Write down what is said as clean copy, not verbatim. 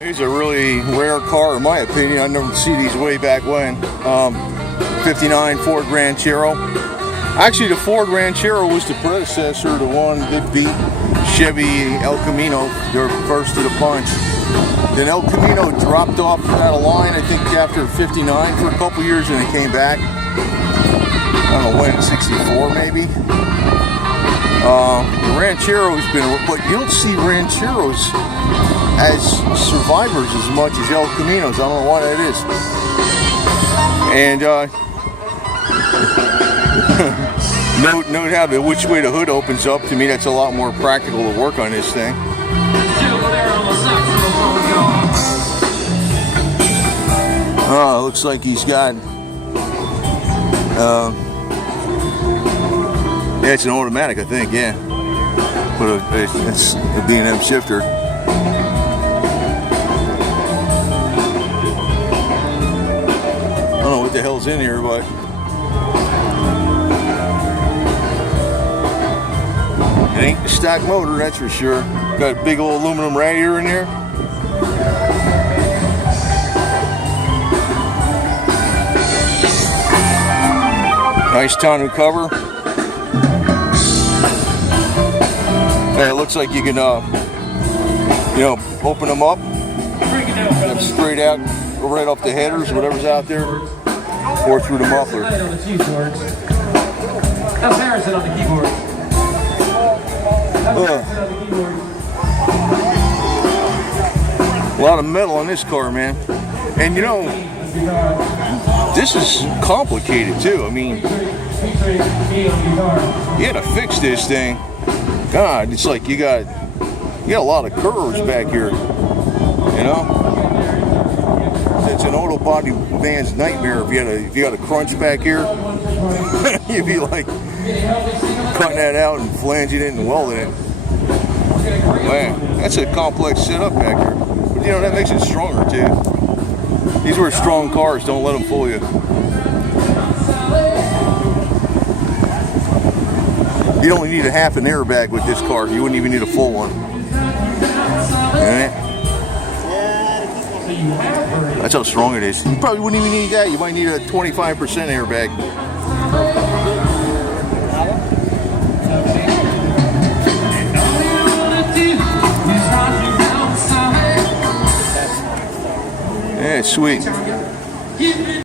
It's a really rare car in my opinion. I never see these way back when. 59 Ford Ranchero. Actually, the Ford Ranchero was the predecessor, the one that beat Chevy El Camino. They're first to the punch. Then El Camino dropped off that line, I think after 59 for a couple years, and it came back. I don't know when, 64 maybe. The Ranchero's been, but you don't see Rancheros as survivors as much as El Caminos. I don't know why that is. And note how which way the hood opens up. To me, that's a lot more practical to work on this thing. Looks like he's got. Yeah, it's an automatic, I think. Yeah, but it's a B&M shifter. I don't know what the hell's in here, but it ain't the stock motor, that's for sure. Got a big old aluminum radiator in there. Nice tonneau cover. Yeah, it looks like you can, open them up. That's straight out, go right off the headers, whatever's out there, or through the muffler. That's Harrison on the keyboard. A lot of metal on this car, man. And this is complicated too. I mean, you had to fix this thing. God, it's like you got a lot of curves back here. It's an auto body man's nightmare. If you got a crunch back here, you'd be like cutting that out and flanging it and welding it. Man, that's a complex setup back here. But that makes it stronger too. These were strong cars. Don't let them fool you. You only need a half an airbag with this car. You wouldn't even need a full one. Alright? That's how strong it is. You probably wouldn't even need that. You might need a 25% airbag. Yeah, it's sweet.